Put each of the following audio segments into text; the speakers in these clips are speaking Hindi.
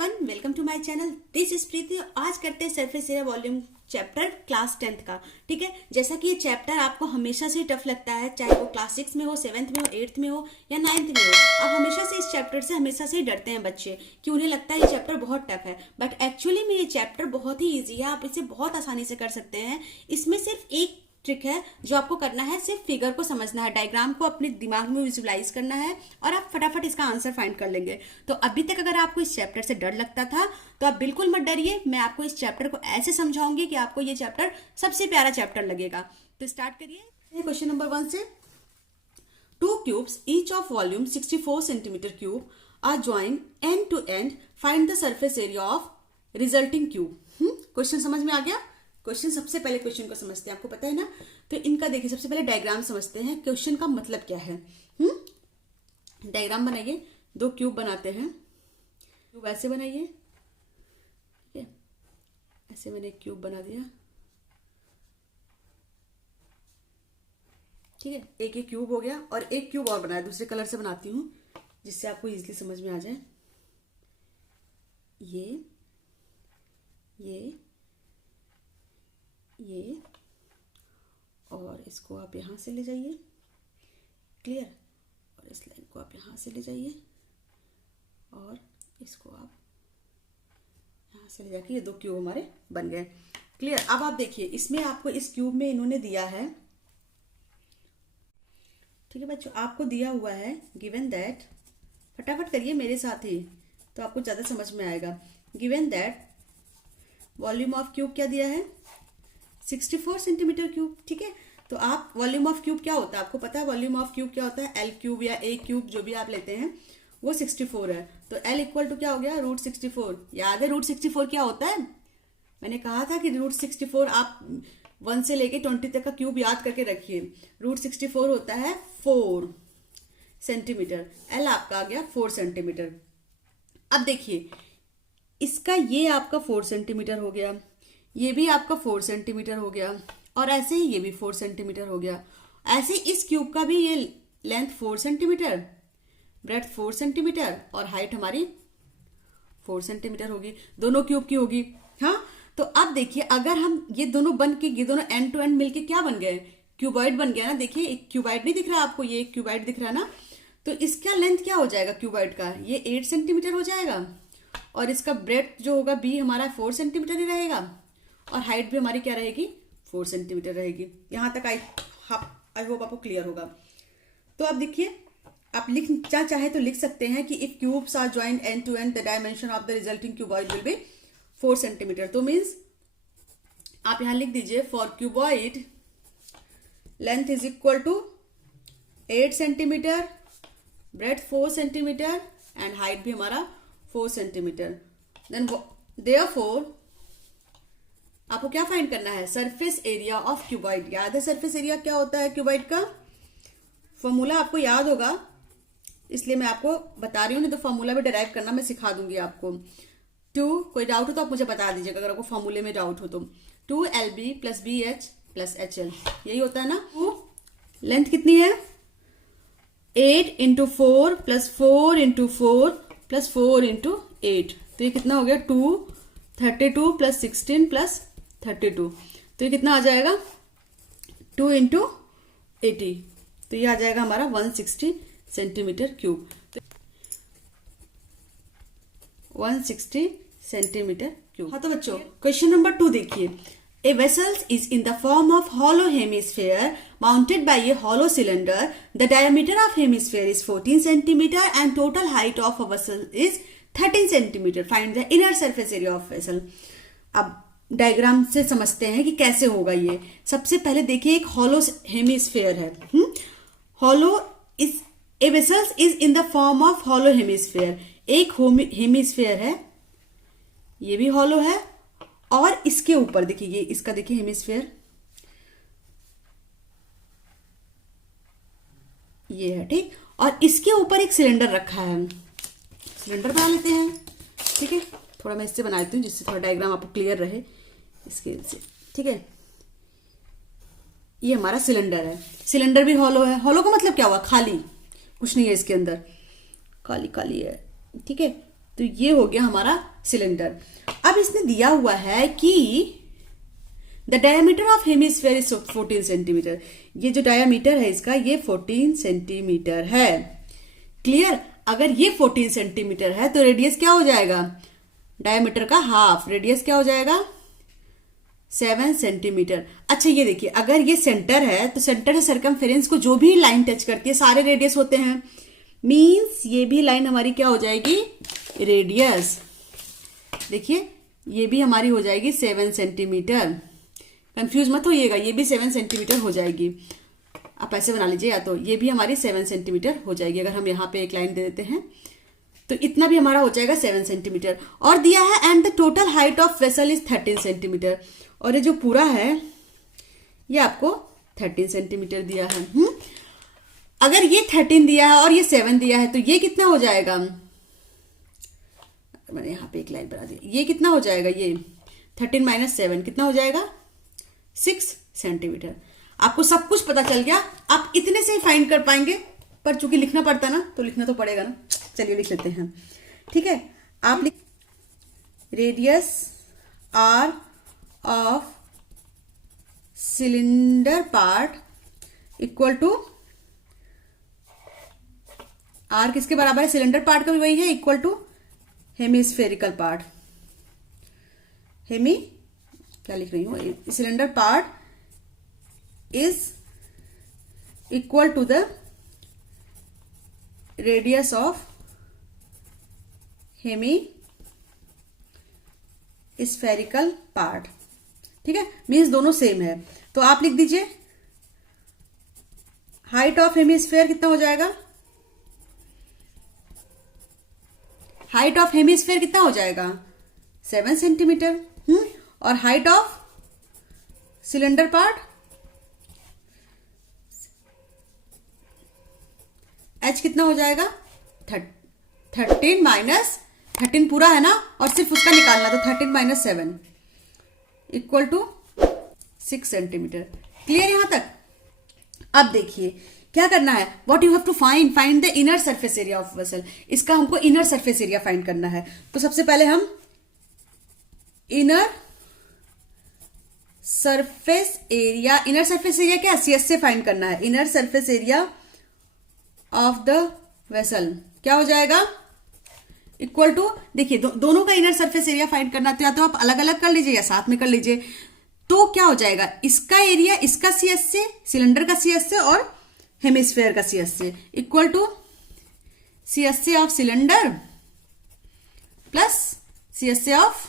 Everyone, welcome to my channel. This is Preeti. आज करते हैं surface area volume chapter class 10th का। ठीक है, जैसा कि ये चैप्टर आपको हमेशा से टफ लगता है, चाहे वो क्लास 6 में हो, 7th में हो, 8th में हो या 9th में हो, आप हमेशा से इस चैप्टर से हमेशा से ही डरते हैं बच्चे कि उन्हें लगता है ये चैप्टर बहुत टफ है। बट एक्चुअली में ये चैप्टर बहुत ही ईजी है, आप इसे बहुत आसानी से कर सकते हैं। इसमें सिर्फ एक ट्रिक है जो आपको करना है, सिर्फ फिगर को समझना है, डायग्राम को अपने दिमाग में विजुलाइज करना है और आप फटाफट इसका आंसर फाइंड कर लेंगे। तो अभी तक अगर आपको इस चैप्टर से डर लगता था तो आप बिल्कुल मत डरिए। मैं आपको इस चैप्टर को ऐसे समझाऊंगी कि आपको ये चैप्टर सबसे प्यारा चैप्टर लगेगा। तो स्टार्ट करिए क्वेश्चन नंबर 1 से। 2 cubes each of volume 64 centimeter cube are joined end to end. Find the surface area of resulting cube. Question समझ में आ गया? क्वेश्चन सबसे पहले क्वेश्चन को समझते हैं, आपको पता है ना। तो इनका देखिए, सबसे पहले डायग्राम समझते हैं, क्वेश्चन का मतलब क्या है। डायग्राम बनाइए। 2 क्यूब बनाते हैं। क्यूब ऐसे बनाइए, ठीक है, ऐसे मैंने एक क्यूब बना दिया, ठीक है। एक क्यूब हो गया और एक क्यूब और बनाया, दूसरे कलर से बनाती हूँ जिससे आपको इजीली समझ में आ जाए। ये और इसको आप यहाँ से ले जाइए, क्लियर। और इस लाइन को आप यहाँ से ले जाइए और इसको आप यहाँ से ले जाके ये 2 क्यूब हमारे बन गए, क्लियर। अब आप देखिए, इसमें आपको इस क्यूब में इन्होंने दिया है, ठीक है बच्चों, आपको दिया हुआ है गिवन दैट, फटाफट करिए मेरे साथ ही तो आपको ज़्यादा समझ में आएगा। Given that volume of cube क्या दिया है, 64 सेंटीमीटर क्यूब, ठीक है। तो आप वॉल्यूम ऑफ क्यूब क्या होता है, आपको पता है वॉल्यूम ऑफ क्यूब क्या होता है। एल क्यूब या ए क्यूब जो भी आप लेते हैं वो 64 है। तो एल इक्वल टू क्या हो गया, √64। याद है √64 क्या होता है? मैंने कहा था कि √64 आप 1 से लेके 20 तक का क्यूब याद करके रखिए। √64 होता है 4 सेंटीमीटर। एल आपका आ गया 4 सेंटीमीटर। अब देखिए, इसका ये आपका 4 सेंटीमीटर हो गया, ये भी आपका 4 सेंटीमीटर हो गया और ऐसे ही ये भी 4 सेंटीमीटर हो गया। ऐसे इस क्यूब का भी ये लेंथ 4 सेंटीमीटर, ब्रेड्थ 4 सेंटीमीटर और हाइट हमारी 4 सेंटीमीटर होगी, दोनों क्यूब की होगी। हाँ, तो अब देखिए, अगर हम ये दोनों बन के, ये दोनों एंड टू एंड मिलके क्या बन गए, क्यूबॉइड बन गया ना। देखिए, एक क्यूबॉइड नहीं दिख रहा आपको, ये एक क्यूबॉइड दिख रहा है ना। तो इसका लेंथ क्या हो जाएगा क्यूबॉइड का, ये 8 सेंटीमीटर हो जाएगा और इसका ब्रेड्थ जो होगा बी हमारा 4 सेंटीमीटर ही रहेगा और हाइट भी हमारी क्या रहेगी, 4 सेंटीमीटर रहेगी। यहां तक आई होप आपको क्लियर होगा। तो अब देखिए, आप चाहे तो लिख सकते हैं कि if cubes are joined end to end the dimension of the resulting cuboid will be 4 centimetre. तो मीन्स आप यहां लिख दीजिए, for cuboid length is equal to 8 centimetre, breadth 4 centimetre and height भी हमारा 4 सेंटीमीटर। देन देयरफॉर आपको क्या फाइंड करना है, सरफेस एरिया ऑफ क्यूबॉइड। याद है सरफेस एरिया क्या होता है क्यूबॉइड का? फॉर्मूला आपको याद होगा, इसलिए मैं आपको बता रही हूँ, नहीं तो फॉर्मूला भी डिराइव करना मैं सिखा दूंगी आपको। 2, कोई डाउट हो तो आप मुझे बता दीजिएगा अगर आपको फॉर्मूले में डाउट हो तो। 2LB + BH + HL, यही होता है ना। लेंथ कितनी है, 8 × 4 + 4 × 4 + 4 × 8, तो ये कितना हो गया, 232 + 16 + 32, तो ये कितना आ जाएगा, 2 × 80, तो ये आ जाएगा हमारा 160 सेंटीमीटर क्यूब। 160 centimetre cube. हाँ तो बच्चों, क्वेश्चन नंबर 2 देखिए। A vessel is in the form of hollow hemisphere mounted by a hollow cylinder. The diameter of hemisphere is 14 centimeter and total height of a vessel is 13 centimeter. Find the inner surface area of vessel. अब डायग्राम से समझते हैं कि कैसे होगा ये। सबसे पहले देखिए, एक हॉलो हेमिस्फेयर है। Hollow is a vessel is in the form of hollow hemisphere. एक हेमिस्फेयर है, ये भी हॉलो है और इसके ऊपर देखिए, ये इसका देखिए हेमिस्फेयर ये है, ठीक। और इसके ऊपर एक सिलेंडर रखा है, सिलेंडर बना लेते हैं, ठीक है। थोड़ा मैं इससे बना देती हूँ जिससे थोड़ा डायग्राम आपको क्लियर रहे इसके से, ठीक है। ये हमारा सिलेंडर है, सिलेंडर भी हॉलो है। हॉलो का मतलब क्या हुआ, खाली, कुछ नहीं है इसके अंदर, खाली खाली है, ठीक है। तो ये हो गया हमारा सिलेंडर। अब इसने दिया हुआ है कि the diameter of hemisphere is 14 centimetre. ये जो डायमीटर है इसका ये 14 सेंटीमीटर है। क्लियर? अगर ये 14 सेंटीमीटर है तो रेडियस क्या हो जाएगा? डायमीटर का हाफ, रेडियस क्या हो जाएगा? 7 सेंटीमीटर। अच्छा ये देखिए, अगर ये सेंटर है तो सेंटर से सर्कमफेरेंस को जो भी लाइन टच करती है सारे रेडियस होते हैं, मीन्स ये भी लाइन हमारी क्या हो जाएगी? रेडियस। देखिए ये भी हमारी हो जाएगी 7 सेंटीमीटर। कंफ्यूज मत होइएगा, ये भी 7 सेंटीमीटर हो जाएगी। आप ऐसे बना लीजिए, या तो ये भी हमारी 7 सेंटीमीटर हो जाएगी। अगर हम यहाँ पे एक लाइन दे देते हैं तो इतना भी हमारा हो जाएगा 7 सेंटीमीटर। और दिया है and the total height of vessel is 13 centimetre. और ये जो पूरा है ये आपको 13 सेंटीमीटर दिया है। अगर ये 13 दिया है और ये 7 दिया है तो ये कितना हो जाएगा? मैंने यहाँ पे एक लाइन बना दी। ये कितना हो जाएगा? ये 13 माइनस 7 कितना हो जाएगा? 6 सेंटीमीटर। आपको सब कुछ पता चल गया। आप इतने से ही फाइंड कर पाएंगे, पर चूंकि लिखना पड़ता ना तो लिखना तो पड़ेगा ना। चलिए लिख लेते हैं। ठीक है, आप लिख radius R of cylinder part equal to R किसके बराबर है? सिलेंडर पार्ट का भी वही है, equal to hemispherical part. Hemi क्या लिख रही हूं? Cylinder part is equal to the radius of hemispherical part. ठीक है, मीन्स दोनों सेम है। तो आप लिख दीजिए हाइट ऑफ हेमिस्फेयर कितना हो जाएगा? हाइट ऑफ हेमिस्फेयर कितना हो जाएगा? 7 सेंटीमीटर। और height of cylinder part H कितना हो जाएगा? 13 माइनस 13 पूरा है ना, और सिर्फ उसका निकालना, तो 13 minus 7 equal to 6 centimetre. Clear यहां तक? अब देखिए क्या करना है। What you have to find the inner surface area of vessel. इसका हमको इनर सरफेस एरिया फाइंड करना है। तो सबसे पहले हम इनर सरफेस एरिया क्या? सीएस से फाइंड करना है। Inner surface area of the vessel क्या हो जाएगा? इक्वल टू, देखिए दोनों का इनर सरफेस एरिया फाइंड करना, तो या तो आप अलग अलग कर लीजिए या साथ में कर लीजिए। तो क्या हो जाएगा? इसका एरिया इसका सीएस से, सिलेंडर का सीएस से और हेमिस्फेयर का सीएस से इक्वल टू सीएस से ऑफ सिलेंडर प्लस सीएस से ऑफ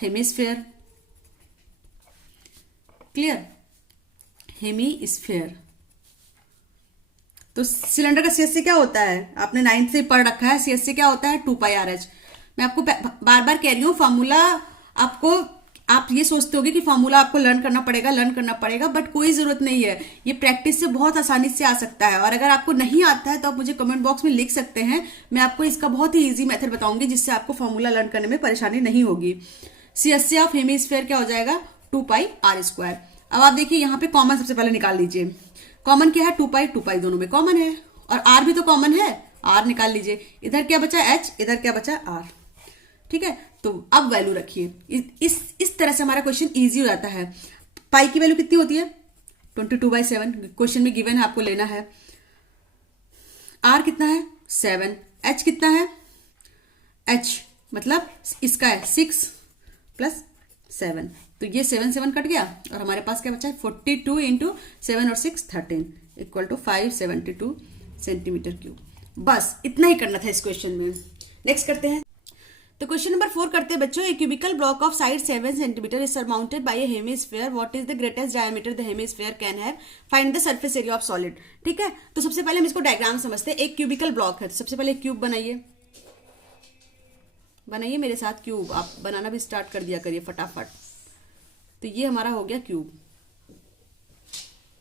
हेमिस्फेयर। क्लियर? हेमिस्फेयर। तो सिलेंडर का सीएससी क्या होता है? आपने 9th से पढ़ रखा है। सीएससी क्या होता है? 2πRH। मैं आपको बार बार कह रही हूँ, फॉर्मूला आपको, आप ये सोचते होगे कि फॉर्मूला आपको लर्न करना पड़ेगा, बट कोई जरूरत नहीं है। ये प्रैक्टिस से बहुत आसानी से आ सकता है। और अगर आपको नहीं आता है तो आप मुझे कमेंट बॉक्स में लिख सकते हैं। मैं आपको इसका बहुत ही इजी मेथड बताऊंगी जिससे आपको फॉर्मूला लर्न करने में परेशानी नहीं होगी। सीएससी ऑफ हेमिस्फेयर क्या हो जाएगा? 2πr²। अब आप देखिए यहाँ पे कॉमन सबसे पहले निकाल लीजिए। कॉमन क्या है? 2π दोनों में कॉमन है, और आर भी तो कॉमन है, आर निकाल लीजिए। इधर क्या बचा? एच, इधर क्या बचा? आर। ठीक है, तो अब वैल्यू रखिए। इस तरह से हमारा क्वेश्चन इजी हो जाता है। पाई की वैल्यू कितनी होती है? 22/7 क्वेश्चन में गिवन है, आपको लेना है। आर कितना है? 7। एच कितना है? एच मतलब इसका है 6 + 7, तो ये 7 कट गया और हमारे पास क्या बचा है? 42 × 7 और 6 13 इक्वल टू 572 सेंटीमीटर क्यूब। बस इतना ही करना था इस क्वेश्चन में। नेक्स्ट करते हैं। तो क्वेश्चन नंबर 4 करते हैं बच्चों। A cubical block of side 7 centimetre is surmounted by a hemisphere. What is the greatest diameter the hemisphere can have? Find the surface area of solid. ठीक है, तो सबसे पहले हम इसको डायग्राम समझते हैं। एक क्यूबिकल ब्लॉक है, तो सबसे पहले क्यूब बनाइए मेरे साथ क्यूब। आप बनाना भी स्टार्ट कर दिया करिए फटाफट। तो ये हमारा हो गया क्यूब।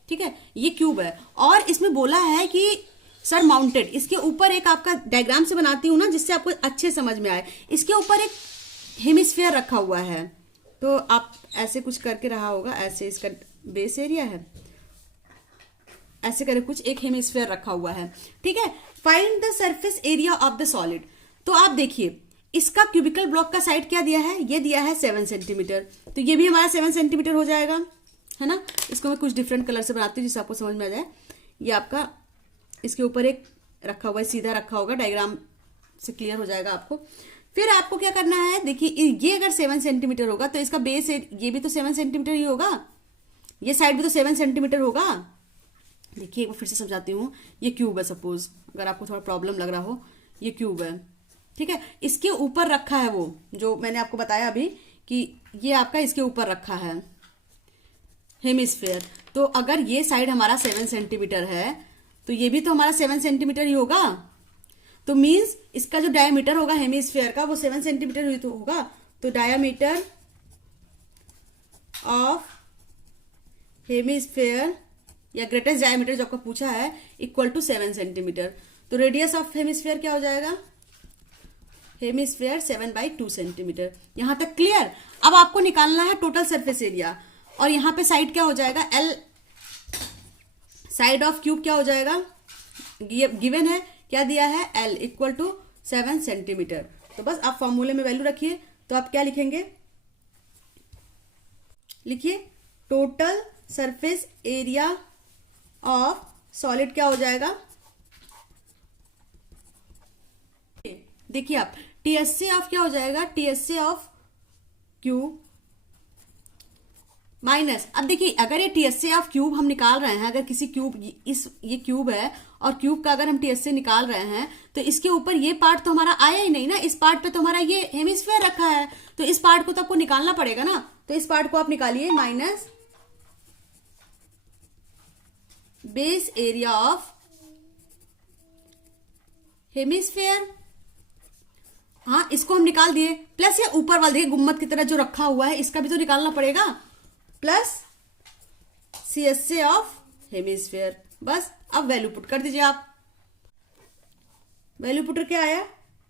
ठीक है, ये क्यूब है और इसमें बोला है कि सर माउंटेड, इसके ऊपर एक आपका डायग्राम से बनाती हूं ना जिससे आपको अच्छे समझ में आए। इसके ऊपर एक हेमिस्फीयर रखा हुआ है, तो आप ऐसे कुछ करके रहा होगा, ऐसे इसका बेस एरिया है, ऐसे करके कुछ एक हेमिस्फीयर रखा हुआ है। ठीक है, find the surface area of the solid. तो आप देखिए इसका क्यूबिकल ब्लॉक का साइड क्या दिया है, ये दिया है 7 सेंटीमीटर, तो ये भी हमारा 7 सेंटीमीटर हो जाएगा, है ना। इसको मैं कुछ डिफरेंट कलर से बनाती हूँ जिससे आपको समझ में आ जाए। ये आपका इसके ऊपर एक रखा हुआ है, सीधा रखा होगा, डायग्राम से क्लियर हो जाएगा आपको। फिर आपको क्या करना है, देखिए ये अगर 7 सेंटीमीटर होगा तो इसका बेस ये भी तो 7 सेंटीमीटर ही होगा, ये साइड भी तो 7 सेंटीमीटर होगा। देखिए एक बार फिर से समझाती हूँ। ये क्यूब है, सपोज अगर आपको थोड़ा प्रॉब्लम लग रहा हो, ये क्यूब है, ठीक है। इसके ऊपर रखा है वो जो मैंने आपको बताया अभी कि ये आपका इसके ऊपर रखा है हेमिस्फेयर। तो अगर ये साइड हमारा 7 सेंटीमीटर है तो ये भी तो हमारा 7 सेंटीमीटर ही होगा। तो मीन्स इसका जो डायमीटर होगा हेमिस्फेयर का वो 7 सेंटीमीटर ही तो होगा। तो डायमीटर ऑफ हेमिस्फेयर या ग्रेटेस्ट डायमीटर जो आपको पूछा है इक्वल टू 7 सेंटीमीटर। तो रेडियस ऑफ हेमिस्फेयर क्या हो जाएगा, हेमिस्फेयर 7/2 सेंटीमीटर। यहां तक क्लियर। अब आपको निकालना है टोटल सरफेस एरिया, और यहां पे साइड क्या हो जाएगा, एल साइड ऑफ क्यूब क्या हो जाएगा, गिवन है क्या दिया है, एल इक्वल टू 7 सेंटीमीटर। तो बस आप फॉर्मूले में वैल्यू रखिए। तो आप क्या लिखेंगे, लिखिए total surface area of solid क्या हो जाएगा, देखिए आप टीएसए ऑफ क्या हो जाएगा, टीएसए ऑफ क्यूब माइनस, अब देखिए अगर ये टीएसए ऑफ क्यूब हम निकाल रहे हैं, अगर किसी क्यूब ये क्यूब है और क्यूब का अगर हम टीएसए निकाल रहे हैं तो इसके ऊपर ये पार्ट तो हमारा आया ही नहीं ना, इस पार्ट पे तो हमारा ये हेमिस्फेयर रखा है, तो इस पार्ट को तो आपको निकालना पड़ेगा ना। तो इस पार्ट को आप निकालिए, minus base area of hemisphere, हाँ इसको हम निकाल दिए, प्लस ये ऊपर वाला देखिए गुम्मद की तरह जो रखा हुआ है इसका भी तो निकालना पड़ेगा, प्लस सीएसए ऑफ हेमिस्फेयर। बस अब वैल्यू पुट कर दीजिए आप। वैल्यू पुट क्या आया,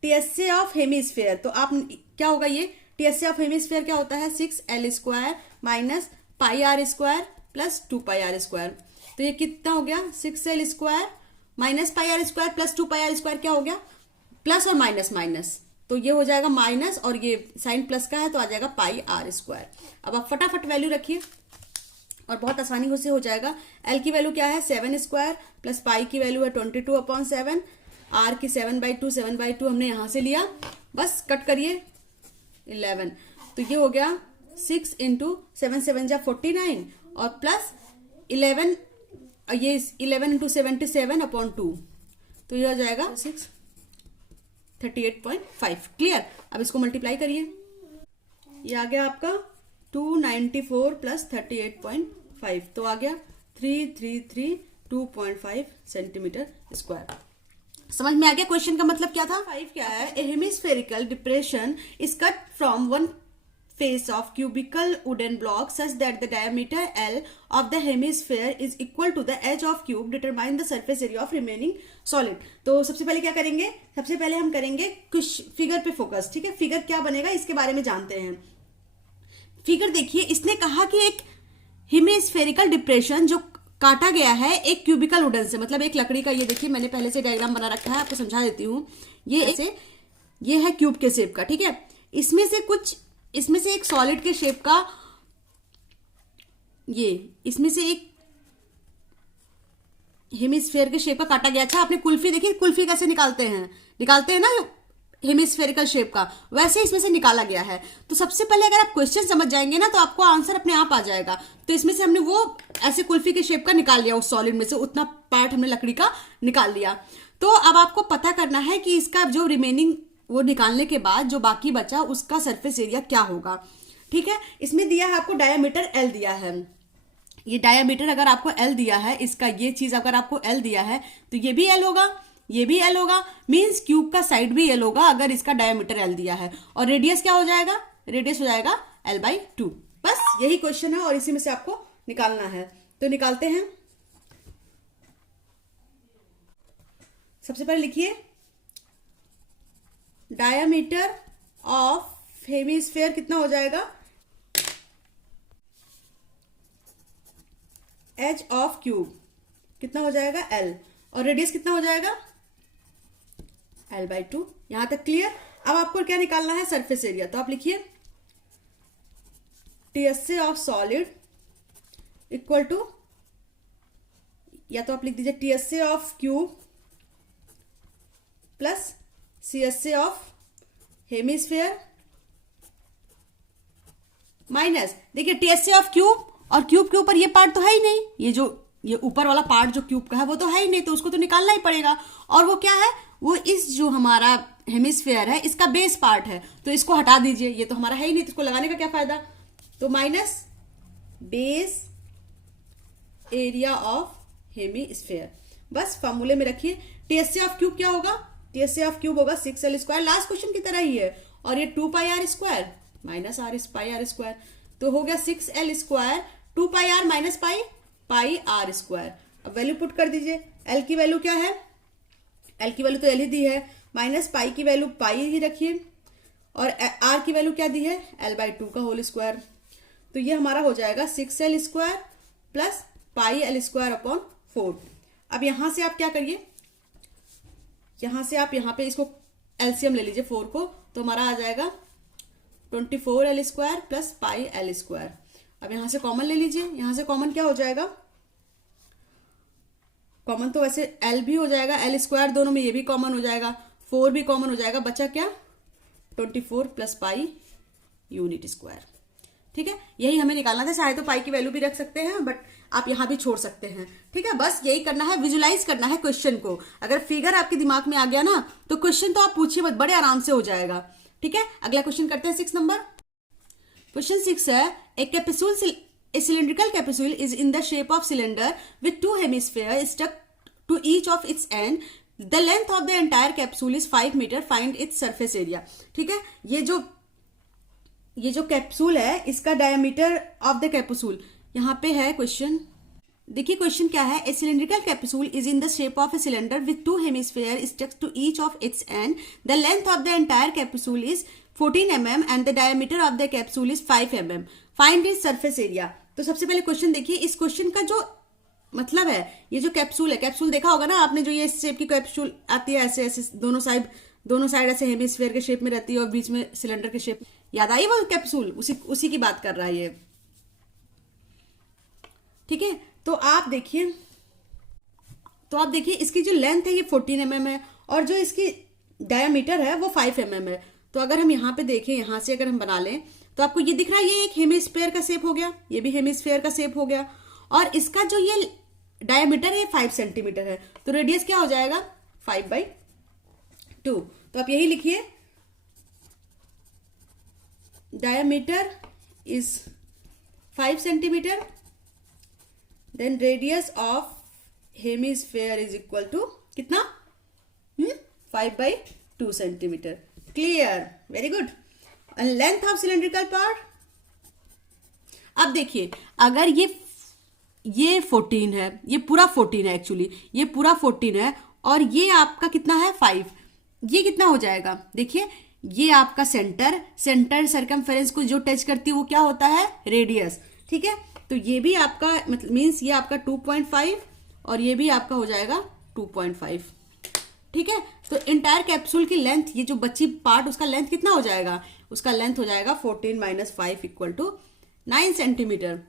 टीएसए ऑफ हेमिस्फेयर। तो आप क्या होगा, ये टीएसए ऑफ हेमिस्फेयर क्या होता है, 6L square minus pi R square plus 2 pi R square. तो ये कितना हो गया, 6L square minus pi R square plus 2 pi R square, क्या हो गया प्लस और माइनस माइनस, तो ये हो जाएगा माइनस और ये साइन प्लस का है तो आ जाएगा पाई आर स्क्वायर। अब आप फटाफट वैल्यू रखिए और बहुत आसानी से हो जाएगा। एल की वैल्यू क्या है, 7 स्क्वायर प्लस पाई की वैल्यू है 22/7, आर की 7/2 हमने यहां से लिया, बस कट करिए 11। तो ये हो गया 6 इंटू 7 7 जा 49 और प्लस 11, ये 11 इंटू 77/2, तो ये हो जाएगा 38.5। क्लियर। अब इसको मल्टीप्लाई करिए, ये आ गया आपका 294 प्लस 38.5, तो आ गया 3332.5 सेंटीमीटर स्क्वायर। समझ में आ गया क्वेश्चन का मतलब क्या था। 5 क्या है, a hemispherical depression is cut from one face of cubical wooden block such that the diameter L of the hemisphere is equal to the edge of cube. Determine the surface area of remaining solid. तो सबसे पहले क्या करेंगे, सबसे पहले हम करेंगे कुछ फिगर पे फोकस, ठीक है। फिगर क्या बनेगा इसके बारे में जानते हैं। फिगर देखिए, इसने कहा कि एक हेमिस्फेरिकल डिप्रेशन जो काटा गया है एक क्यूबिकल वुडन से, मतलब एक लकड़ी का, ये देखिए मैंने पहले से डायग्राम बना रखा है, आपको समझा देती हूँ। ये ऐसे ये है क्यूब के शेप का, ठीक है। इसमें से एक सॉलिड के शेप का, ये इसमें से एक हेमिस्फेयर के शेप का काटा गया। अच्छा आपने कुल्फी देखी, कुल्फी कैसे निकालते हैं ना हेमिस्फेरिकल शेप का, वैसे इसमें से निकाला गया है। तो सबसे पहले अगर आप क्वेश्चन समझ जाएंगे ना तो आपको आंसर अपने आप आ जाएगा। तो इसमें से हमने वो ऐसे कुल्फी के शेप का निकाल लिया, उस सॉलिड में से उतना पार्ट हमने लकड़ी का निकाल लिया। तो अब आपको पता करना है कि इसका जो रिमेनिंग, वो निकालने के बाद जो बाकी बचा उसका सरफेस एरिया क्या होगा, ठीक है। इसमें दिया है आपको डायमीटर L दिया है, ये डायमीटर अगर आपको L दिया है, इसका ये चीज अगर आपको L दिया है तो ये भी L होगा, ये भी L होगा, मींस क्यूब का साइड भी L होगा अगर इसका डायमीटर L दिया है। और रेडियस क्या हो जाएगा, रेडियस हो जाएगा L/2। बस यही क्वेश्चन है और इसी में से आपको निकालना है। तो निकालते हैं। सबसे पहले लिखिए डायमीटर ऑफ हेमिस्फेयर कितना हो जाएगा, एज ऑफ क्यूब कितना हो जाएगा L, और रेडियस कितना हो जाएगा L/2। यहां तक क्लियर। अब आपको क्या निकालना है, सरफेस एरिया। तो आप लिखिए TSA of solid equal to, या तो आप लिख दीजिए TSA of cube plus CSA of hemisphere minus, देखिए TSA ऑफ क्यूब, और क्यूब के ऊपर ये पार्ट तो है ही नहीं, ये ऊपर वाला पार्ट जो क्यूब का है वो तो है ही नहीं, तो उसको तो निकालना ही पड़ेगा। और वो क्या है, वो इस जो हमारा हेमिस्फेयर है इसका बेस पार्ट है, तो इसको हटा दीजिए, ये तो हमारा है ही नहीं, तो इसको लगाने का क्या फायदा। तो minus base area of hemisphere, बस फॉर्मूले में रखिए। TSA ऑफ क्यूब क्या होगा, TSA ऑफ क्यूब होगा 6L², लास्ट क्वेश्चन की तरह ही है, और ये 2πr² माइनस πr², तो हो गया 6L², 2πr माइनस πr²। अब वैल्यू पुट कर दीजिए। L की वैल्यू क्या है, L की वैल्यू तो L ही दी है, माइनस पाई की वैल्यू पाई ही रखिए, और R की वैल्यू क्या दी है, L/2 का होल स्क्वायर। तो ये हमारा हो जाएगा 6L² प्लस πL²/4। अब यहां से आप क्या करिए, यहां से आप यहां पे इसको एलसीएम ले लीजिए 4 को, तो हमारा आ जाएगा 24L² प्लस πL²। अब यहां से कॉमन ले लीजिए, यहां से कॉमन क्या हो जाएगा, कॉमन तो वैसे L भी हो जाएगा, L² दोनों में, ये भी कॉमन हो जाएगा, 4 भी कॉमन हो जाएगा, बचा क्या 24 प्लस पाई यूनिट स्क्वायर। ठीक है, यही हमें निकालना था। चाहे तो पाई की वैल्यू भी रख सकते हैं, बट आप यहां भी छोड़ सकते हैं। ठीक है, बस यही करना है, विजुलाइज करना है क्वेश्चन को। अगर फिगर आपके दिमाग में आ गया ना, तो क्वेश्चन तो आप पूछिए मत, बड़े आराम से हो जाएगा। ठीक है, अगला क्वेश्चन करते हैं 6 नंबर। क्वेश्चन 6 है, a cylindrical capsule is in the shape of cylinder with 2 hemispheres stuck to each of its end. The length of the entire capsule is 5 meter. Find its surface area. ठीक है, ये जो कैप्सूल है इसका डायमीटर ऑफ द कैप्सूल यहाँ पे है क्वेश्चन। देखिए क्वेश्चन क्या है, a cylindrical capsule is in the shape of a cylinder with 2 hemisphere stuck to each of its end. The length of the entire capsule is 14 mm and the diameter of the capsule is 5 mm. Find its surface area. तो सबसे पहले क्वेश्चन देखिए, इस क्वेश्चन का जो मतलब है, ये जो कैप्सूल है, कैप्सूल देखा होगा ना आपने, जो ये इस शेप की कैप्सूल आती है, ऐसे ऐसे दोनों साइड ऐसे हेमिस्फेयर के शेप में रहती है और बीच में सिलेंडर के शेप, याद आई वो कैप्सूल, उसी की बात कर रहा है ये। ठीक है, तो आप देखिए इसकी जो लेंथ है ये 14 mm है, और जो इसकी डायमीटर है वो 5 mm है। तो अगर हम यहाँ पे देखें, यहाँ से अगर हम बना लें, तो आपको ये दिख रहा है, ये एक हेमिस्फेयर का शेप हो गया, ये भी हेमिस्फेयर का शेप हो गया, और इसका जो ये डायमीटर है 5 सेंटीमीटर है, तो रेडियस क्या हो जाएगा 5/2। तो आप यही लिखिए, diameter is 5 centimetre, then radius of hemisphere is equal to कितना 5/2 centimetre. Clear, very good. Length of cylindrical part, अब देखिए अगर ये 14 है, ये पूरा 14 है, एक्चुअली ये पूरा 14 है, और ये आपका कितना है 5, ये कितना हो जाएगा, देखिए ये आपका सेंटर सरकमफेरेंस को जो टच करती है वो क्या होता है, रेडियस। ठीक है, तो ये भी आपका मतलब मीन्स ये आपका 2.5 और ये भी आपका हो जाएगा 2.5। ठीक है, तो इंटायर कैप्सूल की लेंथ, ये जो बची पार्ट, उसका लेंथ कितना हो जाएगा, उसका लेंथ हो जाएगा 14 - 5 इक्वल टू 9 सेंटीमीटर।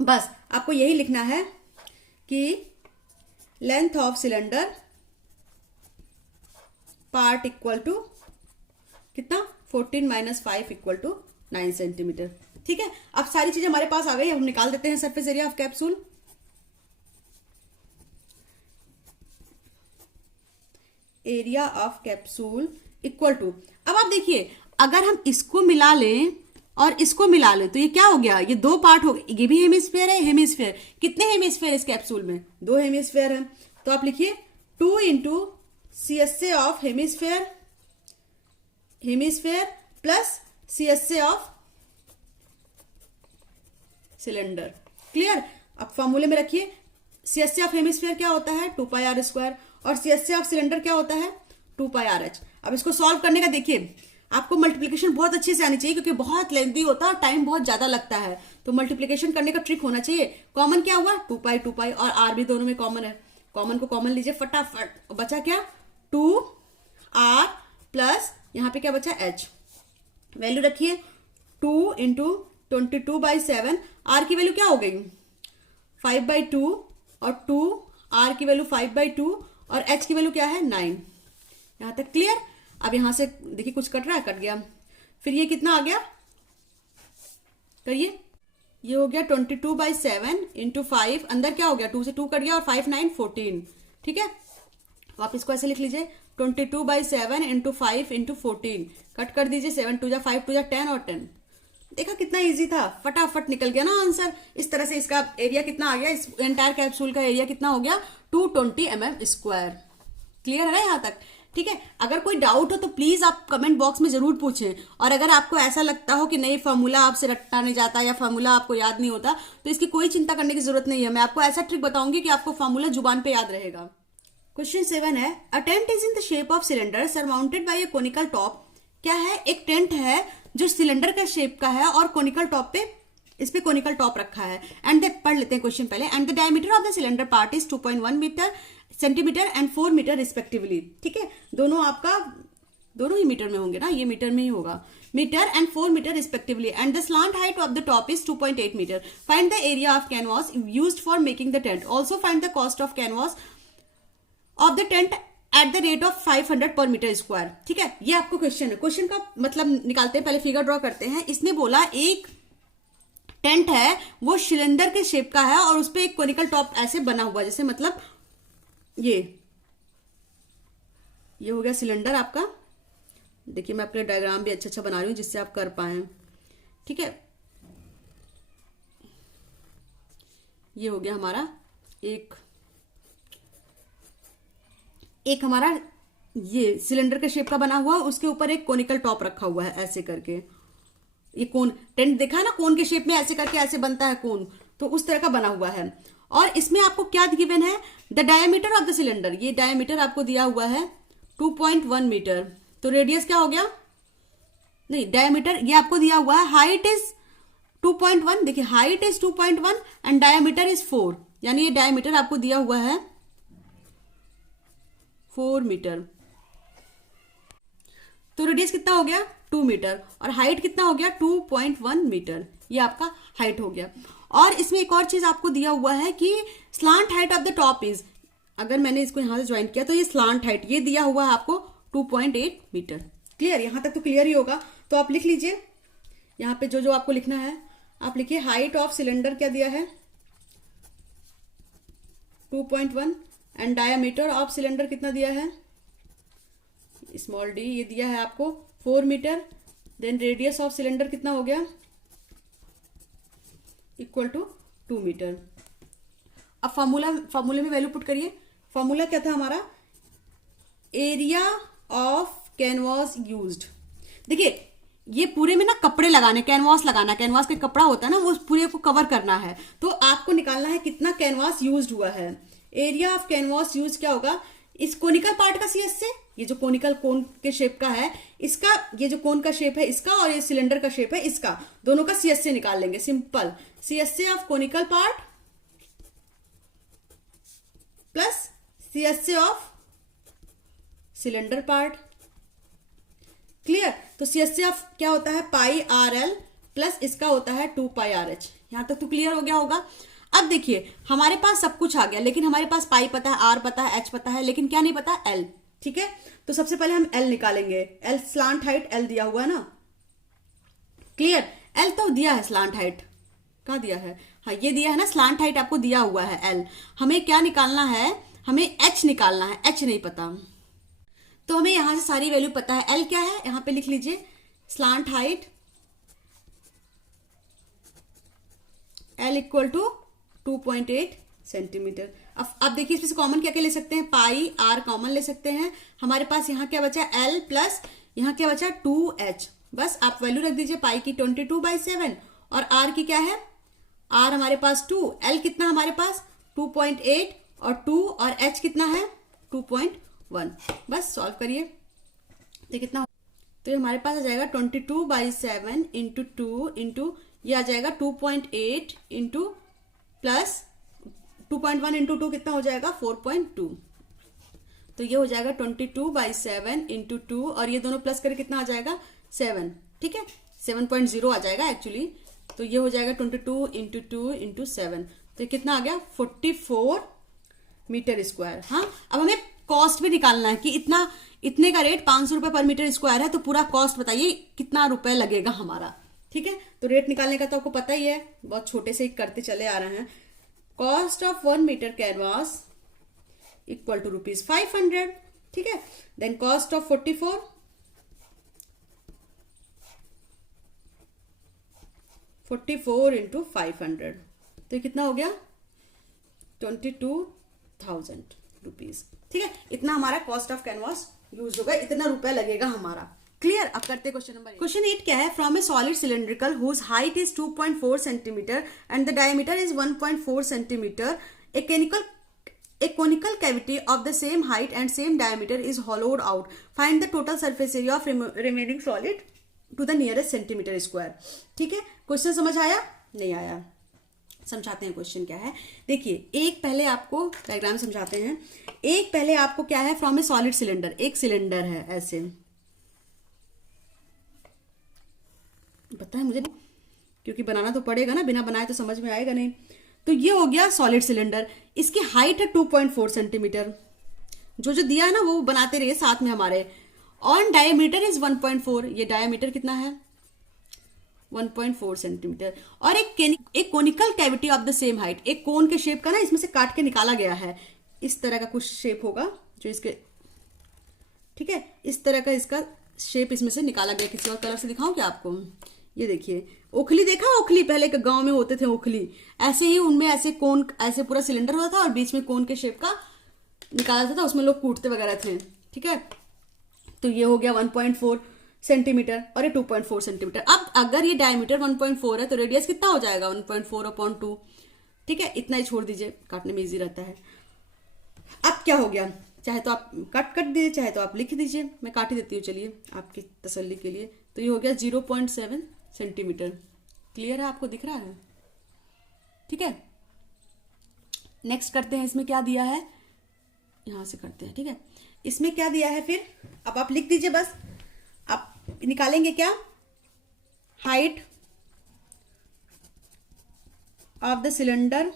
बस आपको यही लिखना है कि length of cylinder part equal to कितना 14 - 5 इक्वल टू 9 सेंटीमीटर। ठीक है, अब सारी चीजें हमारे पास आ गई, हम निकाल देते हैं surface area of capsule. Area of capsule equal to, अब आप देखिए अगर हम इसको मिला लें और इसको मिला लें तो ये क्या हो गया, ये 2 पार्ट हो गए, ये भी हेमिस्फेयर है, हेमिस्फेयर कितने हेमिस्फेयर इस कैप्सूल में, 2 हेमिस्फेयर है। तो आप लिखिए 2 × CSA of hemisphere plus CSA of cylinder. Clear, अब फॉर्मूले में रखिए, CSA ऑफ हेमिस्फेयर क्या होता है 2πr² और CSA ऑफ सिलेंडर क्या होता है 2πrh। अब इसको सॉल्व करने का देखिए, आपको मल्टीप्लिकेशन बहुत अच्छे से आनी चाहिए, क्योंकि बहुत लेंथी होता है और टाइम बहुत ज्यादा लगता है, तो मल्टीप्लिकेशन करने का ट्रिक होना चाहिए। कॉमन क्या हुआ 2π और r भी दोनों में कॉमन है, कॉमन को कॉमन लीजिए फटाफट, बचा क्या 2 आर प्लस यहाँ पे क्या बचा एच, वैल्यू रखिए 2 इंटू 22/7, आर की वैल्यू क्या हो गई 5/2 और 2, आर की वैल्यू 5/2 और एच की वैल्यू क्या है 9। यहां तक क्लियर। अब यहां से देखिए कुछ कट रहा है, कट गया। फिर ये कितना आ गया, करिए, ये हो गया 22/7 इंटू 5, अंदर क्या हो गया 2 से 2 कट गया और 5 9 14, ठीक है। आप इसको ऐसे लिख लीजिए 22/7 इंटू 5 इंटू 14, कट कर दीजिए, 7 2 5 2 10 और 10। देखा कितना इजी था, फटाफट निकल गया ना आंसर। इस तरह से इसका एरिया कितना आ गया, इस एंटायर कैप्सूल का एरिया कितना हो गया 220 mm²। क्लियर है ना यहाँ तक, ठीक है। अगर कोई डाउट हो तो प्लीज आप कमेंट बॉक्स में जरूर पूछें, और अगर आपको ऐसा लगता हो कि नहीं फार्मूला आपसे रट्टा नहीं जाता या फार्मूला आपको याद नहीं होता, तो इसकी कोई चिंता करने की जरूरत नहीं है। मैं आपको ऐसा ट्रिक बताऊंगी कि आपको फार्मूला जुबान पे याद रहेगा। क्वेश्चन 7 है, a tent is in the shape of cylinder surmounted by a conical top. क्या है, एक टेंट है जो सिलेंडर का शेप का है और कोनिकल टॉप पे, इस पे कोनिकल टॉप रखा है। एंड पढ़ लेते हैं क्वेश्चन पहले। And the diameter of the cylinder part is 2.1 centimetre and 4 metre respectively, ठीक है। दोनों आपका दोनों ही मीटर में होंगे ना, ये मीटर में ही होगा, metre and 4 metre respectively. And the slant height of the top is 2.8 metre. Find the area of canvas used for making the tent. Also find the cost of canvas of the tent at the rate of 500 per metre square, ठीक है। ये आपको क्वेश्चन है, क्वेश्चन का मतलब निकालते हैं, पहले फिगर ड्रॉ करते हैं। इसने बोला एक टेंट है वो सिलेंडर के शेप का है और उसपे एक कोनिकल टॉप ऐसे बना हुआ, जैसे मतलब ये हो गया सिलेंडर आपका। देखिए मैं अपने डायग्राम भी अच्छा बना रही हूं जिससे आप कर पाए, ठीक है। ये हो गया हमारा एक हमारा ये सिलेंडर के शेप का बना हुआ, उसके ऊपर एक कोनिकल टॉप रखा हुआ है ऐसे करके। ये कोन टेंट देखा है ना, कोन के शेप में ऐसे करके ऐसे बनता है कोन, तो उस तरह का बना हुआ है। और इसमें आपको क्या गिवन है, the diameter of the cylinder, ये डायमीटर आपको दिया हुआ है 2.1 मीटर। तो रेडियस क्या हो गया, नहीं डायमीटर ये आपको दिया हुआ है, हाइट इज 2.1, देखिए height is 2.1 and diameter is 4, यानी ये डायमीटर आपको दिया हुआ है 4 मीटर। तो रेडियस कितना हो गया 2 मीटर और हाइट कितना हो गया 2.1 मीटर, ये आपका हाइट हो गया। और इसमें एक और चीज आपको दिया हुआ है कि slant height of the top is, अगर मैंने इसको यहां से ज्वाइन किया तो ये स्लांट हाइट ये दिया हुआ है आपको 2.8 मीटर। क्लियर, यहां तक तो क्लियर ही होगा। तो आप लिख लीजिए यहां पे जो आपको लिखना है, आप लिखिए हाइट ऑफ सिलेंडर क्या दिया है 2.1 एंड डायामीटर ऑफ सिलेंडर कितना दिया है स्मॉल डी, ये दिया है आपको 4 metre. Then radius of cylinder कितना हो गया इक्वल टू 2 मीटर। अब फॉर्मूले में वैल्यू पुट करिए। फॉर्मूला क्या था हमारा, एरिया ऑफ कैनवास यूज्ड। देखिए ये पूरे में ना कपड़े लगाने, कैनवास लगाना, कैनवास का कपड़ा होता है ना, वो पूरे को कवर करना है। तो आपको निकालना है कितना कैनवास यूज्ड हुआ है। एरिया ऑफ कैनवास यूज क्या होगा, इस कोनिकल पार्ट का सीएस से, ये जो कोनिकल कोन के शेप का है इसका, ये जो कोन का शेप है इसका और ये सिलेंडर का शेप है इसका, दोनों का सीएस से निकाल लेंगे। सिंपल, सीएस से of conical part plus CS से ऑफ सिलेंडर पार्ट। क्लियर, तो सीएस से ऑफ क्या होता है पाई आर एल प्लस इसका होता है 2 पाई आर एच। यहां तक तो क्लियर हो गया होगा। अब देखिए हमारे पास सब कुछ आ गया, लेकिन हमारे पास पाई पता है, आर पता है, एच पता है, लेकिन क्या नहीं पता एल, ठीक है। तो सबसे पहले हम एल निकालेंगे। एल स्लांट हाइट एल दिया हुआ है ना, क्लियर, एल तो दिया है, स्लांट हाइट कहाँ दिया है, हाँ ये दिया है ना, स्लांट हाइट आपको दिया हुआ है एल। हमें क्या निकालना है, हमें एच निकालना है, एच नहीं पता। तो हमें यहां से सारी वैल्यू पता है। एल क्या है, यहां पे लिख लीजिए slant height L equal to 2.8 centimetre. अब देखिए इसमें से कॉमन क्या क्या ले सकते हैं, पाई आर कॉमन ले सकते हैं। हमारे पास यहाँ क्या बचा एल प्लस यहाँ क्या बचा 2h। बस आप वैल्यू रख दीजिए पाई की 22/7 और आर की क्या है, आर हमारे पास 2, एल कितना हमारे पास 2.8 और 2 और h कितना है 2.1। बस सॉल्व करिए तो कितना, तो हमारे पास आ जाएगा 22/7 इंटू 2 इंटू ये आ जाएगा 2.8 इंटू प्लस 2.1 इंटू 2 कितना हो जाएगा 4.2। तो ये हो जाएगा 22/7 इंटू 2, और ये दोनों प्लस करके कितना आ जाएगा 7, ठीक है 7.0 आ जाएगा एक्चुअली। तो ये हो जाएगा 22 इंटू 2 इंटू 7, तो ये कितना आ गया 44 मीटर स्क्वायर। हाँ, अब हमें कॉस्ट भी निकालना है कि इतने का रेट 500 रुपए पर मीटर स्क्वायर है, तो पूरा कॉस्ट बताइए कितना रुपए लगेगा हमारा। ठीक है, तो रेट निकालने का तो आपको पता ही है, बहुत छोटे से ही करते चले आ रहे हैं। Cost of 1 metre canvas equal to ₹500। ठीक है, देन कॉस्ट ऑफ 44 इंटू 500, तो ये कितना हो गया 22,000 रुपीज। ठीक है, इतना हमारा कॉस्ट ऑफ कैनवास यूज होगा, इतना रुपया लगेगा हमारा। क्लियर। अब करते क्वेश्चन नंबर 8। क्वेश्चन 8 क्या है, from a solid cylindrical whose height is 2.4 centimetre and the diameter is 1.4 centimetre, a conical cavity of the same height and same diameter is hollowed out. Find the total surface area of remaining solid to the nearest centimeter square. ठीक है, क्वेश्चन समझ आया नहीं आया, समझाते हैं क्वेश्चन क्या है। देखिए, एक पहले आपको डायग्राम समझाते हैं। एक पहले आपको क्या है, फ्रॉम ए सॉलिड सिलेंडर, एक सिलेंडर है ऐसे, पता है मुझे क्योंकि बनाना तो पड़ेगा ना, बिना बनाए तो समझ में आएगा नहीं। तो ये हो गया सॉलिड सिलेंडर, इसकी हाइट है 2.4 सेंटीमीटर, जो दिया है ना वो बनाते रहिए साथ में हमारे। ऑन डायमीटर इज 1.4, ये डायमीटर कितना है 1.4 सेंटीमीटर, और एक conical cavity of the same height, एक कोन के शेप का ना इसमें से काट के निकाला गया है, इस तरह का कुछ शेप होगा जो इसके, ठीक है, इस तरह का इसका शेप इसमें से निकाला गया। किसी और कलर से दिखाऊं क्या आपको, ये देखिए ओखली, देखा ओखली, पहले गांव में होते थे ओखली, ऐसे ही उनमें ऐसे कोन, ऐसे पूरा सिलेंडर होता था और बीच में कोन के शेप का निकाला था, उसमें लोग कूटते वगैरह थे। ठीक है, तो ये हो गया 1.4 सेंटीमीटर और ये 2.4 सेंटीमीटर। अब अगर ये डायमीटर 1.4 है तो रेडियस कितना हो जाएगा 1.4/2। ठीक है, इतना ही छोड़ दीजिए, काटने में इजी रहता है। अब क्या हो गया, चाहे तो आप कट दीजिए, चाहे तो आप लिख दीजिए, मैं काट ही देती हूँ चलिए आपकी तसल्ली के लिए। तो ये हो गया 0.7 सेंटीमीटर। क्लियर है, आपको दिख रहा है? ठीक है, नेक्स्ट करते हैं, इसमें क्या दिया है, यहां से करते हैं। ठीक है, इसमें क्या दिया है फिर, अब आप लिख दीजिए बस। आप निकालेंगे क्या, height of the cylinder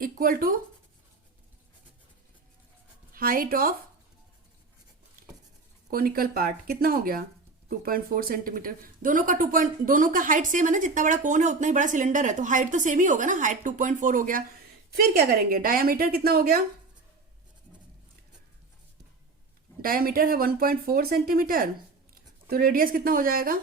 equal to height of conical part, कितना हो गया 2.4 सेंटीमीटर। दोनों का हाइट सेम है ना, जितना बड़ा कोन है उतना ही बड़ा सिलेंडर है, तो हाइट तो सेम ही होगा ना, हाइट 2.4 हो गया। फिर क्या करेंगे, डायमीटर कितना हो गया, डायमीटर है 1.4 सेंटीमीटर, तो रेडियस कितना हो जाएगा,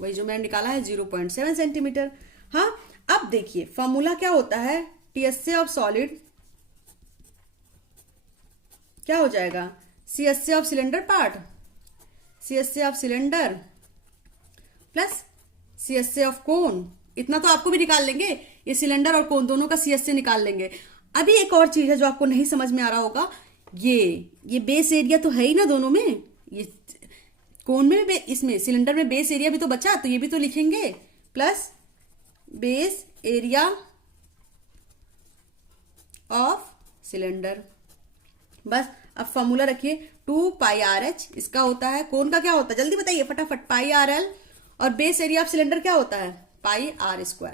वही जो मैंने निकाला है 0.7 सेंटीमीटर। हाँ, अब देखिए फॉर्मूला क्या होता है, टीएसए ऑफ सॉलिड क्या हो जाएगा, CSA of cylinder part, CSA of cylinder plus CSA of cone. इतना तो आपको भी निकाल लेंगे, ये सिलेंडर और कोन दोनों का सीएसए निकाल लेंगे। अभी एक और चीज है जो आपको नहीं समझ में आ रहा होगा, ये बेस एरिया तो है ही ना दोनों में, ये कोन में भी, इसमें सिलेंडर में बेस एरिया भी तो बचा, तो ये भी तो लिखेंगे, plus base area of cylinder. बस अब फॉर्मूला रखिए 2πRH, इसका होता है, कोन का क्या होता है जल्दी बताइए फटाफट, πRL, और बेस एरिया ऑफ सिलेंडर क्या होता है πr²।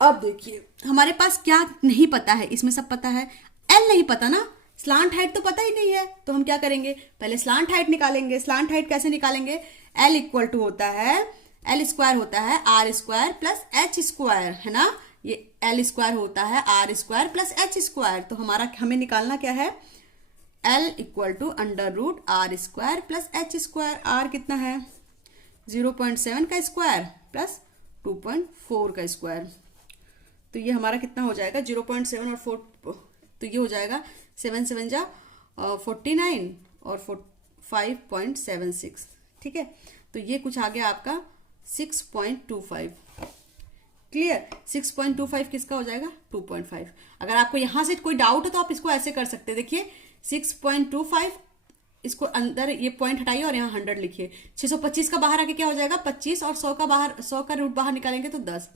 अब देखिए हमारे पास क्या नहीं पता है, इसमें सब पता है, एल नहीं पता ना, स्लांट हाइट तो पता ही नहीं है, तो हम क्या करेंगे, पहले स्लांट हाइट निकालेंगे। स्लांट हाइट कैसे निकालेंगे, एल इक्वल टू होता है, एल स्क्वायर होता है r² प्लस h², है ना, ये l² होता है r² प्लस h², तो हमें निकालना क्या है, L equal to √r² plus h²। r कितना है 0.7 का स्क्वायर प्लस 2.4 का स्क्वायर, तो ये हमारा कितना हो जाएगा 0.7 और 4, तो ये हो जाएगा 7 7 जा 49 और 5.76। ठीक है, तो ये कुछ आ गया आपका 6.25। क्लियर, 6.25 किसका हो जाएगा 2.5। अगर आपको यहां से कोई डाउट है तो आप इसको ऐसे कर सकते हैं, देखिए 6.25, इसको अंदर ये पॉइंट हटाइए और यहाँ 100 लिखिए, 625 का बाहर आके क्या हो जाएगा 25, और 100 का रूट बाहर निकालेंगे तो 10,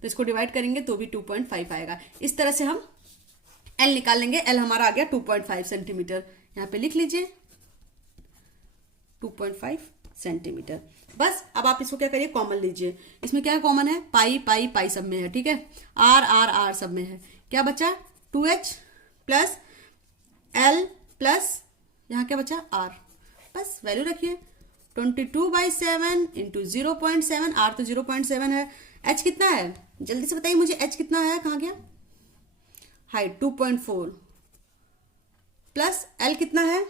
तो इसको डिवाइड करेंगे तो भी 2.5 आएगा। इस तरह से हम एल निकाल लेंगे। एल हमारा आ गया 2.5 सेंटीमीटर, यहाँ पे लिख लीजिए 2.5 सेंटीमीटर। बस अब आप इसको क्या करिए, कॉमन लीजिए। इसमें क्या कॉमन है, पाई पाई पाई सब में है, ठीक है, आर आर आर सब में है। क्या बचा, 2h प्लस एल प्लस यहाँ क्या बचा, आर। बस वैल्यू रखिए 22/7 इंटू 0.7, आर तो 0.7 है। एच कितना है, जल्दी से बताइए मुझे, एच कितना है, कहाँ गया, हाइट 2.4 प्लस एल कितना है,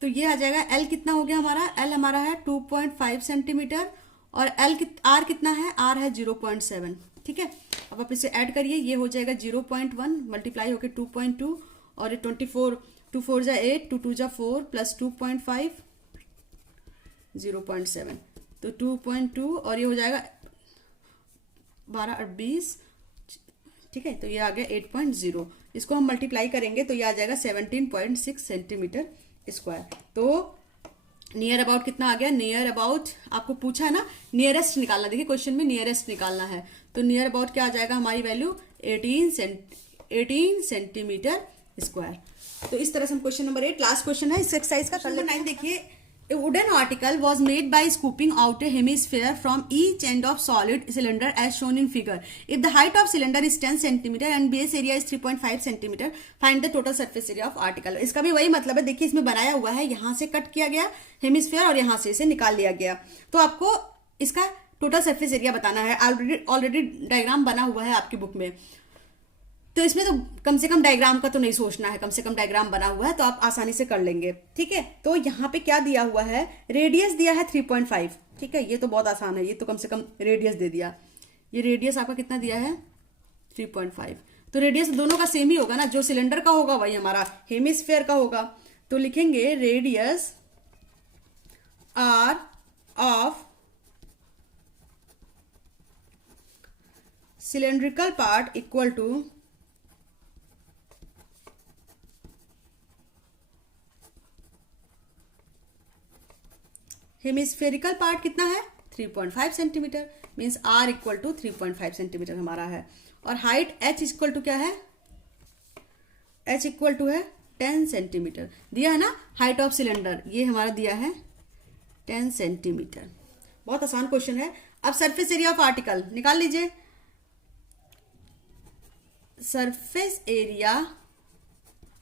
तो ये आ जाएगा एल कितना हो गया हमारा, एल हमारा है 2.5 सेंटीमीटर और एल आर कितना है, आर है 0.7, ठीक है। अब आप इसे ऐड करिए, ये हो जाएगा 0.1 मल्टीप्लाई होकर 2.2 और ये 24, 2 4 जा 8, 2 2 जा 4 प्लस 2.5 0.7, तो 2.2 और ये हो जाएगा 12 और 20, ठीक है। तो ये आ गया 8.0, इसको हम मल्टीप्लाई करेंगे तो ये आ जाएगा 17.6 सेंटीमीटर स्क्वायर। तो नियर अबाउट कितना आ गया, नियर अबाउट आपको पूछा है ना, नियरेस्ट निकालना, देखिए क्वेश्चन में नियरेस्ट निकालना है, तो नियर अबाउट क्या आ जाएगा हमारी वैल्यू 18 सेंटीमीटर स्क्वायर। तो इस तरह से हम क्वेश्चन नंबर 8 लास्ट क्वेश्चन है इस एक्सरसाइज का। नंबर 9 देखिए, a wooden article was made by scooping out a hemisphere from each end of solid cylinder as shown in figure. If the height of cylinder is 10 cm and base area is 3.5 cm, find the total surface area of article. इसका भी वही मतलब है, देखिए इसमें बनाया हुआ है, यहाँ से कट किया गया हेमिस्फीयर और यहाँ से इसे निकाल लिया गया, तो आपको इसका टोटल सरफेस एरिया बताना है। ऑलरेडी डायग्राम बना हुआ है आपकी बुक में, तो इसमें तो कम से कम डायग्राम का तो नहीं सोचना है, कम से कम डायग्राम बना हुआ है तो आप आसानी से कर लेंगे, ठीक है। तो यहाँ पे क्या दिया हुआ है, रेडियस दिया है 3.5, ठीक है, ये तो बहुत आसान है, ये तो कम से कम रेडियस दे दिया। ये रेडियस आपका कितना दिया है 3.5, तो रेडियस दोनों का सेम ही होगा ना, जो सिलेंडर का होगा वही हमारा हेमिस्फीयर का होगा। तो लिखेंगे radius R of cylindrical part equal to hemispherical part कितना है 3.5 centimetre, means R equal to 3.5 centimetre हमारा है। और हाइट एच इक्वल टू क्या है, एच इक्वल टू है 10 सेंटीमीटर दिया है ना। हाइट ऑफ सिलेंडर ये हमारा दिया है 10 सेंटीमीटर, बहुत आसान क्वेश्चन है। अब सरफेस एरिया ऑफ आर्टिकल निकाल लीजिए। सरफेस एरिया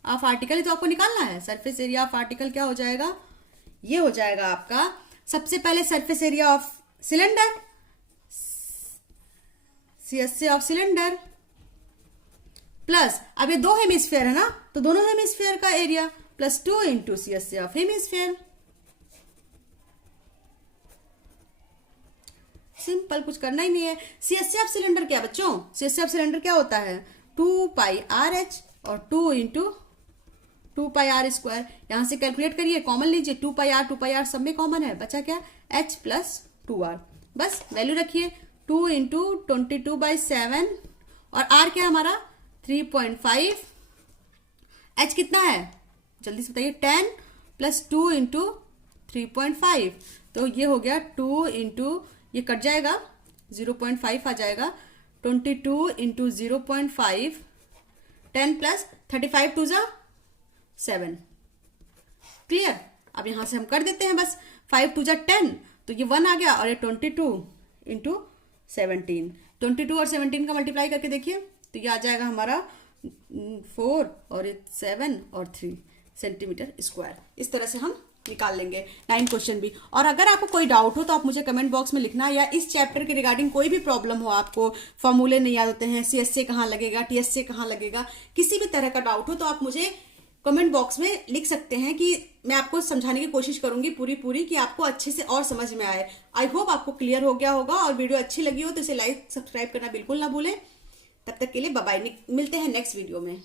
ऑफ आर्टिकल तो आपको निकालना है। सरफेस एरिया ऑफ आर्टिकल क्या हो जाएगा, ये हो जाएगा आपका सबसे पहले surface area of cylinder, CSC of cylinder, plus अब ये दो हेमिस्फीयर है ना, तो दोनों हेमिस्फीयर का area plus 2 into CSC of hemisphere. Simple, कुछ करना ही नहीं है। सीएससी ऑफ सिलेंडर क्या बच्चों, सीएससी ऑफ सिलेंडर क्या होता है 2 पाई आर एच और 2 इंटू 2 पाई आर स्क्वायर। यहां से कैलकुलेट करिए, कॉमन लीजिए, 2 पाई आर सब में कॉमन है, बचा क्या h प्लस 2r। बस वैल्यू रखिए 2 इंटू 22/7 और r क्या हमारा 3.5, h कितना है जल्दी से बताइए 10 प्लस 2 इंटू 3.5, तो ये हो गया 2 इंटू ये कट जाएगा 0.5 आ जाएगा, 22 इंटू 0.5, 10 प्लस 35 2 जा 7, क्लियर। अब यहां से हम कर देते हैं बस, 5 2 जा 10, तो ये 1 आ गया और ये 22 इंटू 17, 22 और 17 का मल्टीप्लाई करके देखिए तो ये आ जाएगा हमारा 4 और 7 और 3 सेंटीमीटर स्क्वायर। इस तरह से हम निकाल लेंगे 9 क्वेश्चन भी। और अगर आपको कोई डाउट हो तो आप मुझे कमेंट बॉक्स में लिखना, या इस चैप्टर के रिगार्डिंग कोई भी प्रॉब्लम हो, आपको फॉर्मूले नहीं याद होते हैं, सीएससी कहाँ लगेगा, टीएससी कहाँ लगेगा, किसी भी तरह का डाउट हो तो आप मुझे कमेंट बॉक्स में लिख सकते हैं कि मैं आपको समझाने की कोशिश करूंगी पूरी कि आपको अच्छे से और समझ में आए। आई होप आपको क्लियर हो गया होगा, और वीडियो अच्छी लगी हो तो इसे लाइक सब्सक्राइब करना बिल्कुल ना भूलें। तब तक के लिए बाय बाय, मिलते हैं नेक्स्ट वीडियो में।